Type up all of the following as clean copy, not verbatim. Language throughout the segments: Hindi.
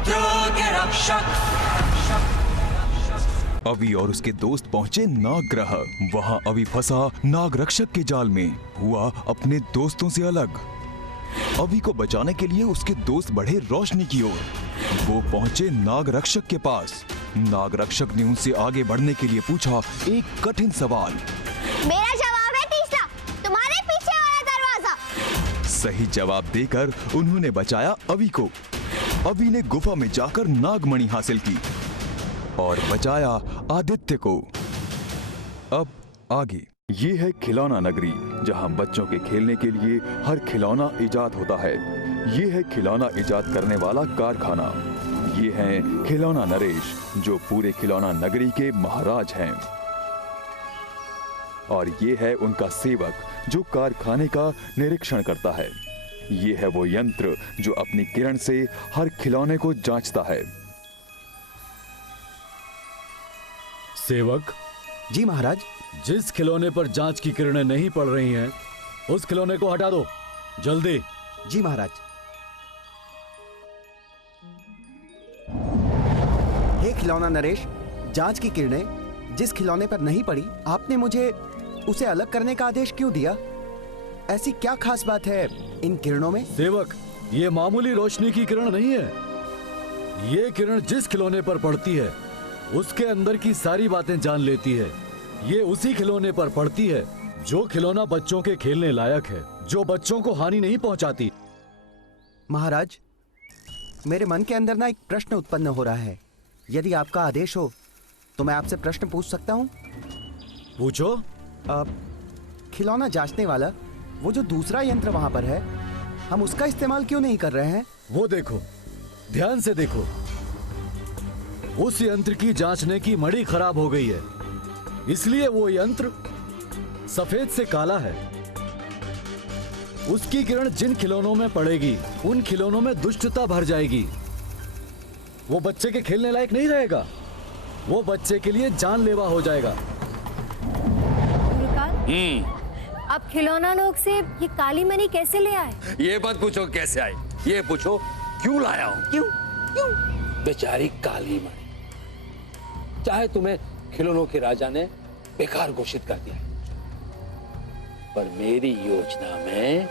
मित्रों के रक्षक। अवि और उसके दोस्त पहुंचे नाग ग्रह। वहां अवि फंसा नाग रक्षक के जाल में, हुआ अपने दोस्तों से अलग। अवि को बचाने के लिए उसके दोस्त बढ़े रोशनी की ओर। वो पहुंचे नाग रक्षक के पास। नाग रक्षक ने उनसे आगे बढ़ने के लिए पूछा एक कठिन सवाल। मेरा जवाब है तीसरा, तुम्हारे पीछे वाला दरवाजा। सही जवाब देकर उन्होंने बचाया अवि को। अवि ने गुफा में जाकर नागमणि हासिल की और बचाया आदित्य को। अब आगे। ये है खिलौना नगरी, जहां बच्चों के खेलने के लिए हर खिलौना इजाद होता है। ये है खिलौना इजाद करने वाला कारखाना। ये हैं खिलौना नरेश, जो पूरे खिलौना नगरी के महाराज हैं। और ये है उनका सेवक, जो कारखाने का निरीक्षण करता है। ये है वो यंत्र जो अपनी किरण से हर खिलौने को जांचता है। सेवक जी महाराज। जिस खिलौने पर जांच की किरणें नहीं पड़ रही हैं, उस खिलौने को हटा दो, जल्दी। जी महाराज। हे खिलौना नरेश, जांच की किरणें जिस खिलौने पर नहीं पड़ी, आपने मुझे उसे अलग करने का आदेश क्यों दिया? ऐसी क्या खास बात है इन किरणों में? सेवक, ये मामूली रोशनी की किरण नहीं है। ये किरण जिस खिलौने पर पड़ती है, उसके अंदर की सारी बातें जान लेती है। ये उसी खिलौने पर पड़ती है जो खिलौना बच्चों के खेलने लायक है, जो बच्चों को हानि नहीं पहुंचाती। महाराज, मेरे मन के अंदर ना एक प्रश्न उत्पन्न हो रहा है। यदि आपका आदेश हो तो मैं आपसे प्रश्न पूछ सकता हूँ? पूछो। खिलौना जांचने वाला वो जो दूसरा यंत्र वहां पर है, हम उसका इस्तेमाल क्यों नहीं कर रहे हैं? वो देखो, ध्यान से देखो। उस यंत्र की जांचने की मड़ी खराब हो गई है, इसलिए वो यंत्र सफेद से काला है। उसकी किरण जिन खिलौनों में पड़ेगी, उन खिलौनों में दुष्टता भर जाएगी। वो बच्चे के खेलने लायक नहीं रहेगा, वो बच्चे के लिए जानलेवा हो जाएगा। अब खिलौना लोग से ये काली मणि कैसे ले आए? ये मत पूछो कैसे आई, ये पूछो क्यों लाया हूं। क्यों? बेचारी काली मणि, चाहे तुम्हें खिलौनों के राजा ने बेकार घोषित कर दिया, पर मेरी योजना में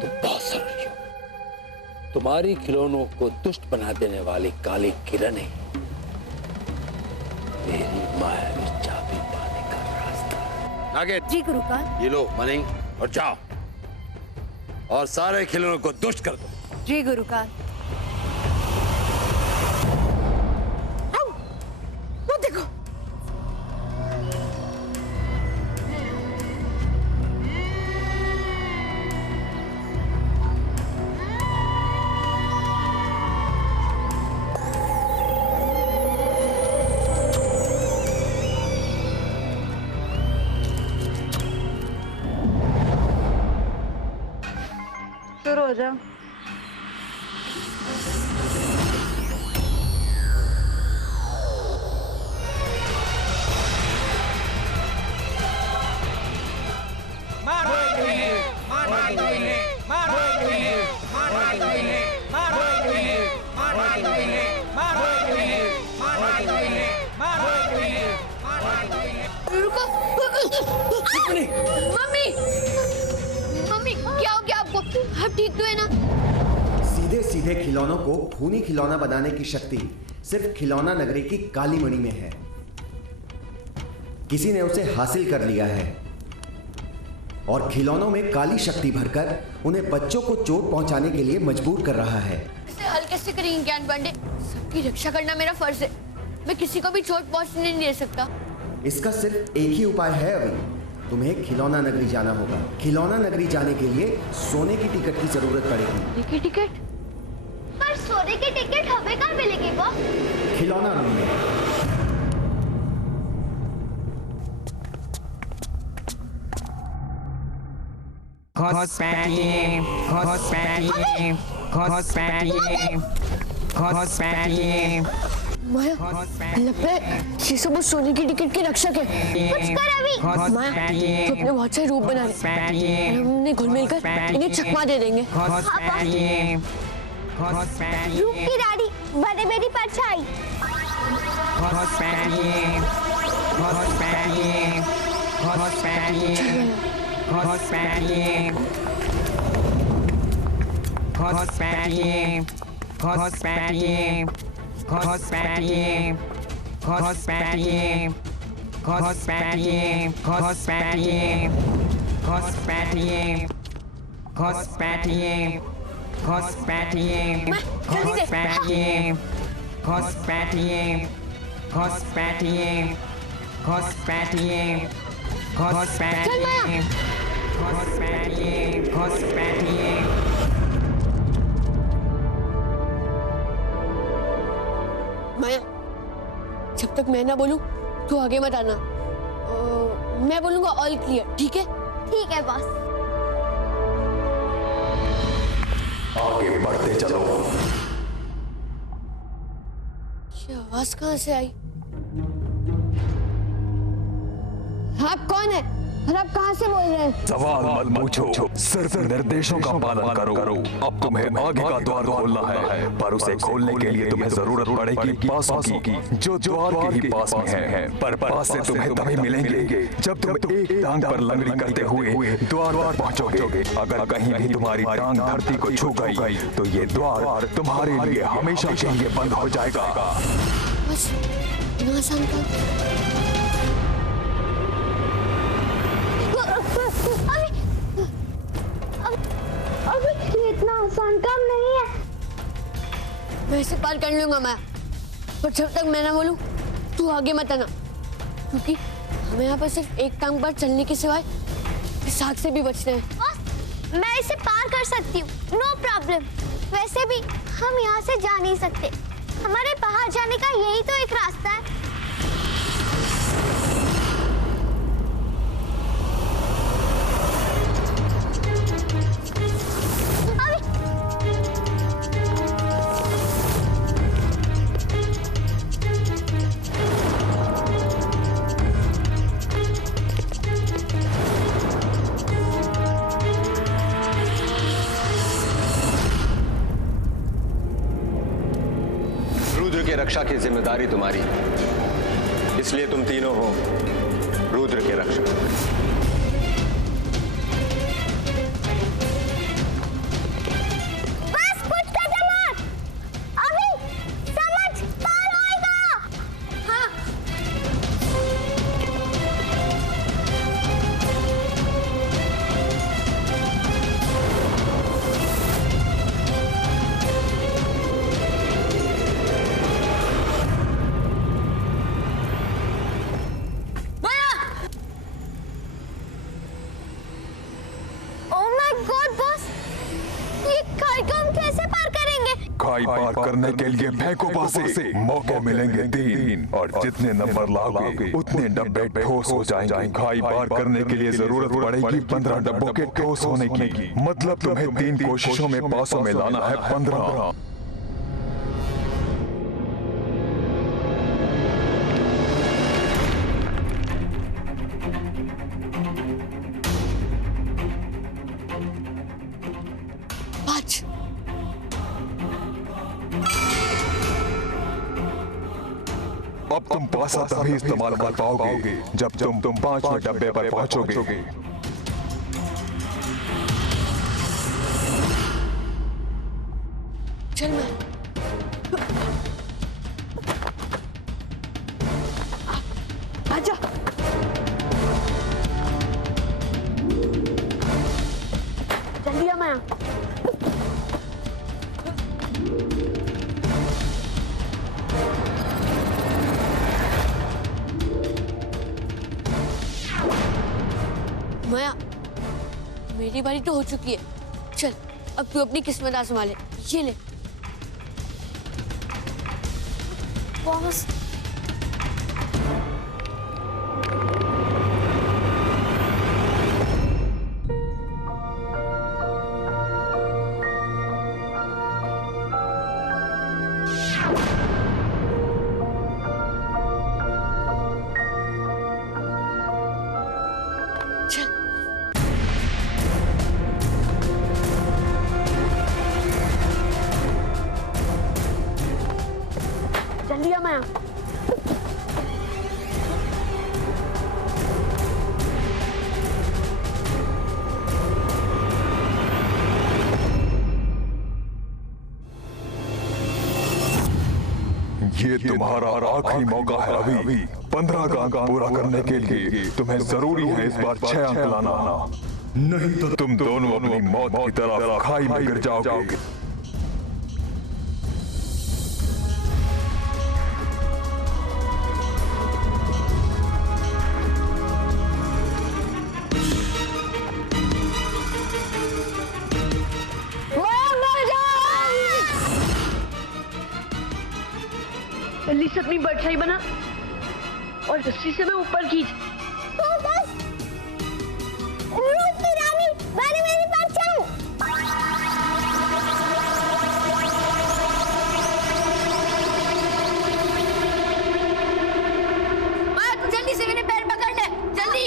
तुम बहुत सरल हो। तुम्हारी खिलौनों को दुष्ट बना देने वाली काली किरणें मेरी मायावी चाबी पाने का रास्ता। आगे। जी गुरुकाल। ये लो मणि और जाओ और सारे खिलौनों को दुष्ट कर दो। जी गुरुकाल। वो देखो, शुरू हो जाओ। मम्मी, मम्मी क्या हो गया आपको? आप ठीक तो है ना? सीधे सीधे खिलौनों को खूनी खिलौना बनाने की शक्ति सिर्फ खिलौना नगरी की काली मणि में है। किसी ने उसे हासिल कर लिया है और खिलौनों में काली शक्ति भरकर उन्हें बच्चों को चोट पहुंचाने के लिए मजबूर कर रहा है। इसे हल्के से करेंगे ज्ञान पांडे, सबकी रक्षा करना मेरा फर्ज है। मैं किसी को भी चोट पहुंचने नहीं दे सकता। इसका सिर्फ एक ही उपाय है अभी, तुम्हें खिलौना नगरी जाना होगा। खिलौना नगरी जाने के लिए सोने की टिकट की जरूरत पड़ेगी। की टिकट? पर सोने की टिकट हमें कहाँ मिलेगी वो? खिलौना रूम में। ये सब सोने की टिकट के रक्षक है। कुछ कर अभी। माया, तो अपने बहुत सारे रूप बना रहे, हमने घुल मिलकर इन्हें चकमा दे देंगे। रूप की दाढ़ी, बड़ी बड़ी परछाई। माया, जब तक मैं ना बोलूं तू आगे मत आना। मैं बोलूंगा ऑल क्लियर, ठीक है? ठीक है बॉस। आगे बढ़ते चलो। ये आवाज कहाँ से आई? आप कौन है और आप कहाँ से बोल रहे हैं? सवाल मत पूछो, सिर्फ निर्देशों का पालन करो। अब तुम्हें आगे का द्वार खोलना है, पर उसे खोलने के लिए तुम्हें जरूरत पड़ेगी पासों की, जो द्वार के ही पास में है। पर पास से तुम्हें तभी मिलेंगे जब तुम एक टांग पर लंगड़ी करते हुए द्वार पर पहुंचोगे। अगर कहीं भी तुम्हारी टांग धरती को छू गई तो ये द्वार तुम्हारे लिए हमेशा के लिए बंद हो जाएगा। बस इतना आसान काम। अभी ये इतना आसान काम नहीं है। मैं इसे पार कर लूंगा मैं, पर जब तक मैं ना बोलूं तू आगे मत आना, क्योंकि हमें यहाँ पर सिर्फ एक टांग पर चलने के सिवाय इस आग से भी बचना है। बॉस, मैं इसे पार कर सकती हूँ, नो प्रॉब्लम। वैसे भी हम यहाँ से जा नहीं सकते, हमारे बाहर जाने का यही तो एक रास्ता है। रुद्र के रक्षा की जिम्मेदारी तुम्हारी, इसलिए तुम तीनों हो रुद्र के रक्षक। बस कुछ कदम मत, अभी समझ पार होएगा। हाँ। खाई पार करने के लिए फेंको पासे, मौके मिलेंगे 3 और जितने नंबर लाओगे उतने डब्बे ठोस हो जाएंगे। खाई पार करने के लिए जरूरत पड़ेगी 15 डब्बों के ठोस होने की, मतलब तुम्हें 3 कोशिशों में पासों में लाना है 15। अब तुम पासा तभी इस्तेमाल कर पाओगे जब तुम 5वें डब्बे पर पहुंचोगे। चल मैं आजा। जल्दी आ माया। माया, मेरी बारी तो हो चुकी है, चल अब तू अपनी किस्मत आजमा ले। ये ले। बॉस, जल्दी आ माया। ये तुम्हारा आखिरी मौका है अभी। 15 का अंक पूरा करने के लिए तुम्हें जरूरी है इस बार 6 अंक लाना, नहीं तो तुम दोनों अपनी मौत की तरफ खाई में गिर जाओगे। जल्दी से अपनी परछाई बना और रस्सी से मैं ऊपर खींच। रानी, मैंने मेरी परछाई। माया तू जल्दी से मेरे पैर पकड़ ले, जल्दी।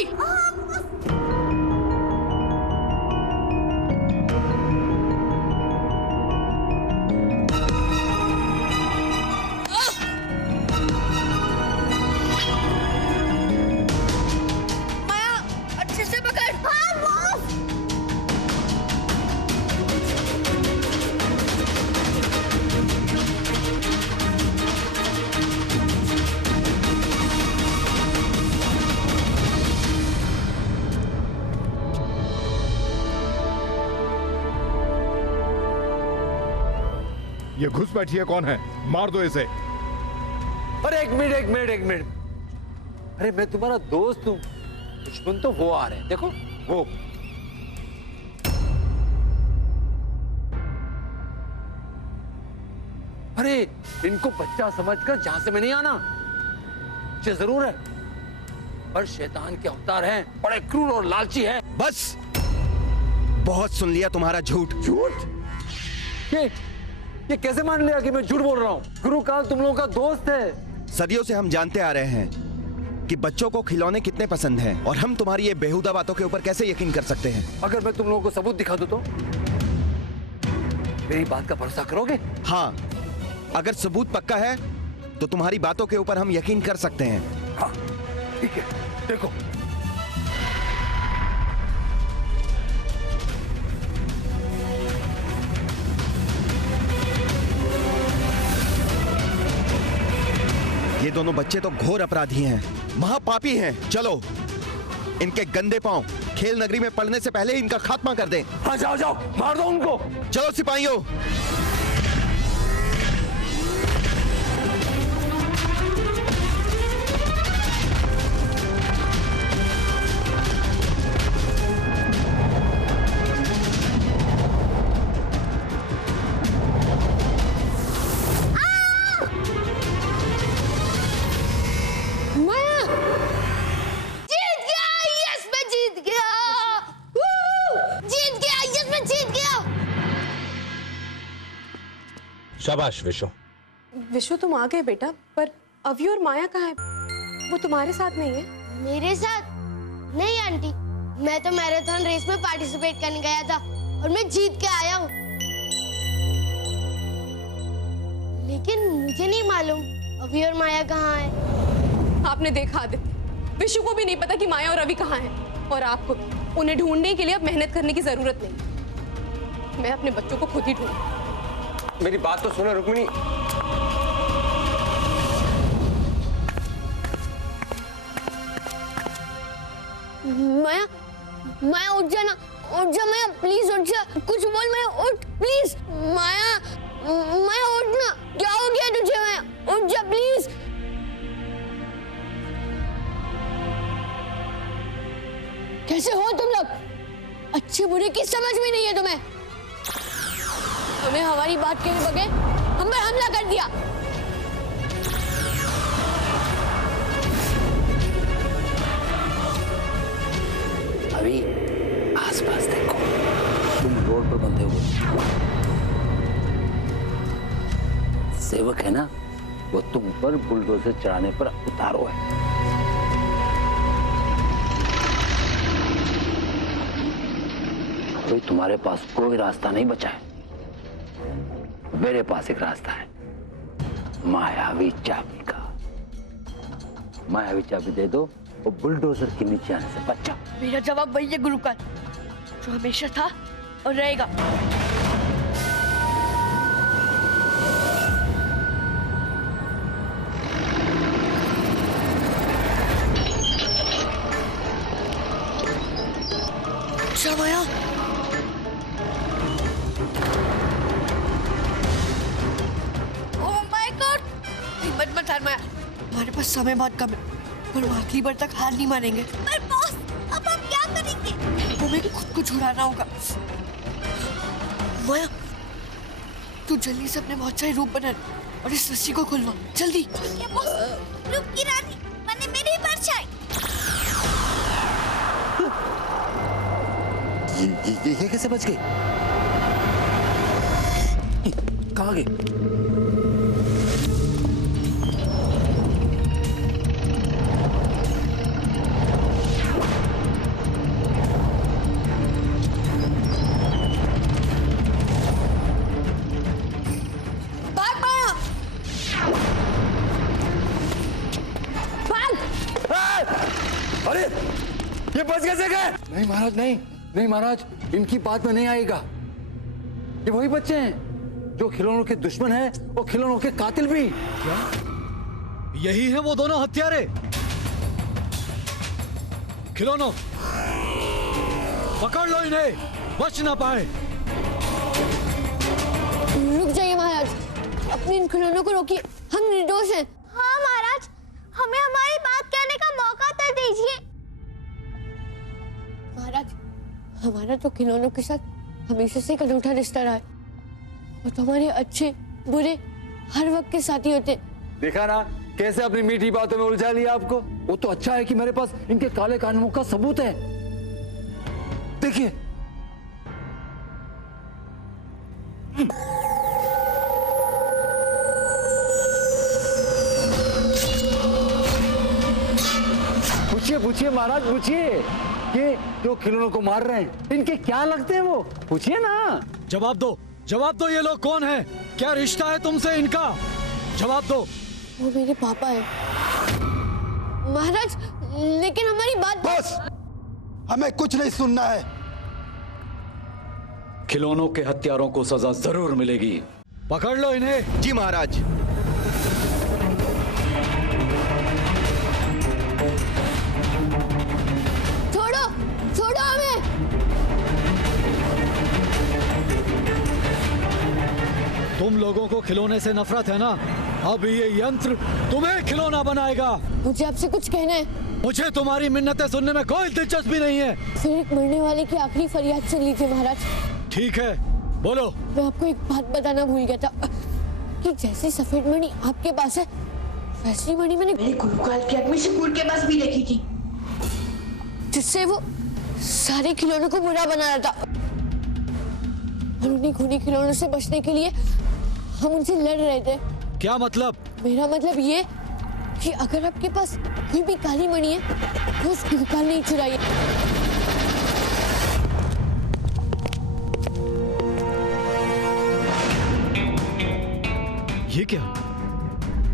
ये घुसपैठिया कौन है? मार दो इसे। अरे एक मिनट। अरे मैं तुम्हारा दोस्त हूं, दुश्मन तो वो आ रहे हैं, देखो वो। अरे इनको बच्चा समझकर जहां से मैं नहीं आना, ये जरूर है, पर शैतान के अवतार हैं, बड़े क्रूर और लालची हैं। बस बहुत सुन लिया तुम्हारा झूठ। ये कैसे मान लिया कि मैं झूठ बोल रहा हूँ? गुरु काल तुम लोगों का दोस्त है। सदियों से हम जानते आ रहे हैं कि बच्चों को खिलौने कितने पसंद हैं, और हम तुम्हारी ये बेहुदा बातों के ऊपर कैसे यकीन कर सकते हैं? अगर मैं तुम लोगों को सबूत दिखा दूं तो मेरी बात का भरोसा करोगे? हाँ, अगर सबूत पक्का है तो तुम्हारी बातों के ऊपर हम यकीन कर सकते हैं। हाँ ठीक है, देखो। ये दोनों बच्चे तो घोर अपराधी हैं, महापापी हैं। चलो इनके गंदे पांव खेल नगरी में पड़ने से पहले इनका खात्मा कर दें। हाँ जाओ, मार दो उनको। चलो सिपाहियों। शाबाश विशु। विशु तुम आ गए बेटा, पर अभी और माया कहाँ है? वो तुम्हारे साथ नहीं है? मेरे साथ नहीं आंटी, मैं तो मैराथन रेस में पार्टिसिपेट करने गया था और मैं जीत के आया हूँ, लेकिन मुझे नहीं मालूम अभी और माया कहाँ है। आपने देखा आदित्य, विशु को भी नहीं पता कि माया और अभी कहाँ है, और आपको भी उन्हें ढूंढने के लिए अब मेहनत करने की जरूरत नहीं। मैं अपने बच्चों को खुद ही ढूंढूंगी। मेरी बात तो सुनो रुक्मिणी। माया उठ जा ना, उठ जा माया, प्लीज उठ जा, कुछ बोल माया, उठ प्लीज। माया उठ ना, क्या हो गया तुझे? माया उठ जा प्लीज। कैसे हो तुम लोग? अच्छे बुरे की समझ में नहीं है तुम्हें। हमें हमारी बात के बगैर हम पर हमला कर दिया। अभी आसपास देखो, तुम रोड पर बंधे हुए सेवक है ना, वो तुम पर बुलडोजर चढ़ाने पर उतारो है। कोई तुम्हारे पास कोई रास्ता नहीं बचा है, मेरे पास एक रास्ता है। मायावी चाबी का। मायावी चाबी दे दो और बुलडोजर के नीचे आने से बचा। मेरा जवाब वही है गुरुकाल, जो हमेशा था और रहेगा। अच्छा माया, ओह माय गॉड, हिम्मत मत हार माया, हमारे पास समय बहुत कम है, पर वो आखिरी बार तक हार नहीं मानेंगे। पर बॉस, अब हम क्या करेंगे? हमें खुद को छुड़ाना होगा। माया, तू जल्दी से अपने बहुत सारे रूप बना और इस रस्सी को खुलवा जल्दी। ठीक है बॉस। रूप की रानी मैंने मेरी परछाई। ये कैसे बच गई? कहाँ गई? भाग माया, भाग। अरे ये बच कैसे गए? नहीं महाराज, नहीं महाराज, इनकी बात में नहीं आएगा। ये वही बच्चे हैं जो खिलौनों के दुश्मन हैं और खिलौनों के कातिल भी। क्या यही है वो दोनों हत्यारे? खिलौनों, पकड़ लो इन्हें, बच ना पाए। रुक जाइए महाराज, अपने इन खिलौनों को रोकिए, हम निर्दोष हैं। हाँ महाराज, हमें हमारी बात कहने का मौका तो दीजिए। महाराज, हमारा तो खिलौनों के साथ हमेशा से एक अनूठा रिश्ता रहा है। वो तो हमारे अच्छे बुरे हर वक्त के साथी होते। देखा ना कैसे अपनी मीठी बातों में उलझा लिया आपको। वो तो अच्छा है कि मेरे पास इनके काले कानूनों का सबूत है। देखिए, पूछिए महाराज, पूछिए, ये जो खिलौनों को मार रहे हैं इनके क्या लगते हैं वो? पूछिए ना। जवाब दो, ये लोग कौन हैं? क्या रिश्ता है तुमसे इनका? जवाब दो। वो मेरे पापा है महाराज, लेकिन हमारी बात। बस, हमें कुछ नहीं सुनना है। खिलौनों के हत्यारों को सजा जरूर मिलेगी। पकड़ लो इन्हें। जी महाराज। छोड़ो हमें। तुम लोगों को खिलौने से नफरत है ना? अब ये यंत्र तुम्हें खिलौना बनाएगा। मुझे आपसे कुछ कहना है। मुझे तुम्हारी मिन्नतें सुनने में कोई दिलचस्पी नहीं है। फिर एक मरने वाले की आखिरी फरियाद सुन लीजिए महाराज। ठीक है, बोलो। मैं आपको एक बात बताना भूल गया था कि जैसी सफेद मणि आपके पास है, वैसी मणि मैंने गुरुकाल की आदमी सिकुड़ के पास भी देखी थी, जिससे वो सारे खिलौनों को बुरा बना रहा था। और उन्हीं खूनी खिलौनों से बचने के लिए हम उनसे लड़ रहे थे। क्या मतलब? मेरा मतलब ये कि अगर आपके पास कोई भी काली मणि है तो उस गुरुकाल ने ही चुराई है। ये क्या?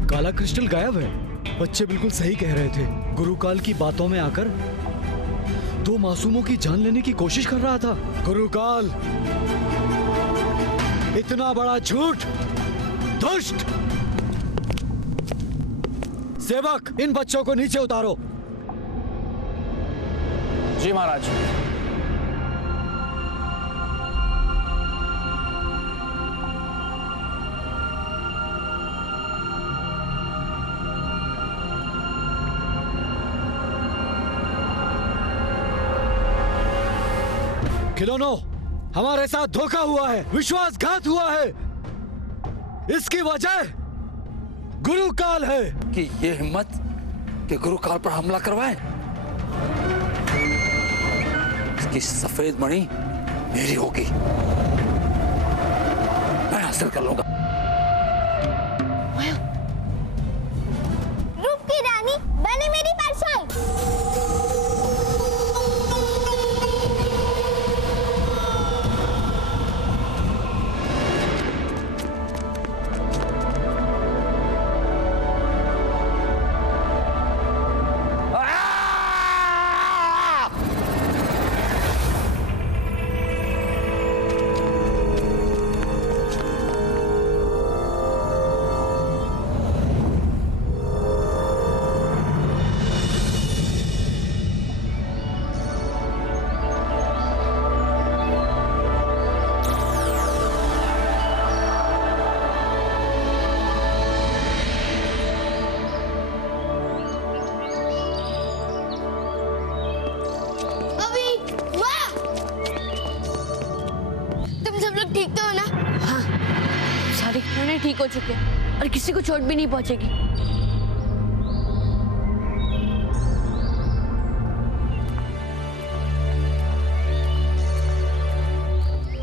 काला क्रिस्टल गायब है। बच्चे बिल्कुल सही कह रहे थे। गुरुकाल की बातों में आकर दो मासूमों की जान लेने की कोशिश कर रहा था। गुरुकाल, इतना बड़ा झूठ! दुष्ट! सेवक, इन बच्चों को नीचे उतारो। जी महाराज। खिलौनों, हमारे साथ धोखा हुआ है, विश्वासघात हुआ है। इसकी वजह गुरुकाल है। कि ये हिम्मत कि गुरुकाल पर हमला करवाए। इसकी सफेद मणि मेरी होगी, मैं हासिल कर लूंगा। रूप की रानी बने मेरी परछाई। ठीक हो चुके हैं और किसी को चोट भी नहीं पहुंचेगी।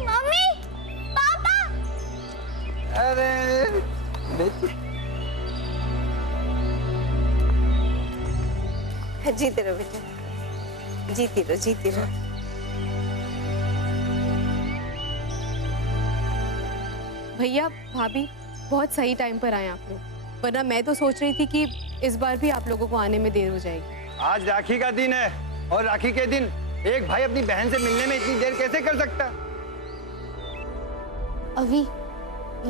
मम्मी, पापा। अरे जीते रहो बेटा, जीती रहो, जीती रहो। भैया भाभी बहुत सही टाइम पर आए आप लोग, वरना मैं तो सोच रही थी कि इस बार भी आप लोगों को आने में देर हो जाएगी। आज राखी का दिन है और राखी के दिन एक भाई अपनी बहन से मिलने में इतनी देर कैसे कर सकता? अभी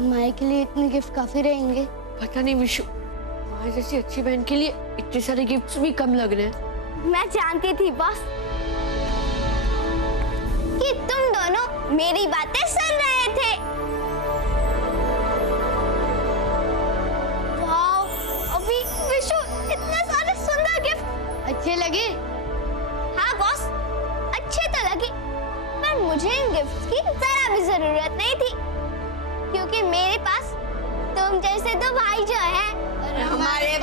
माई के लिए इतने गिफ्ट काफी रहेंगे। पता नहीं विशु, हमारी जैसी अच्छी बहन के लिए इतने सारे गिफ्ट्स भी कम लग रहे हैं। मैं जानती थी बॉस कि तुम दोनों मेरी बातें सुन रहे थे। वाओ, अभी विशु इतने सारे सुंदर गिफ्ट अच्छे लगे? हाँ बॉस, अच्छे तो लगे, पर मुझे इन गिफ्ट्स की जरा भी जरूरत नहीं थी, क्योंकि मेरे पास तुम जैसे दो भाई जो हैं और हमारे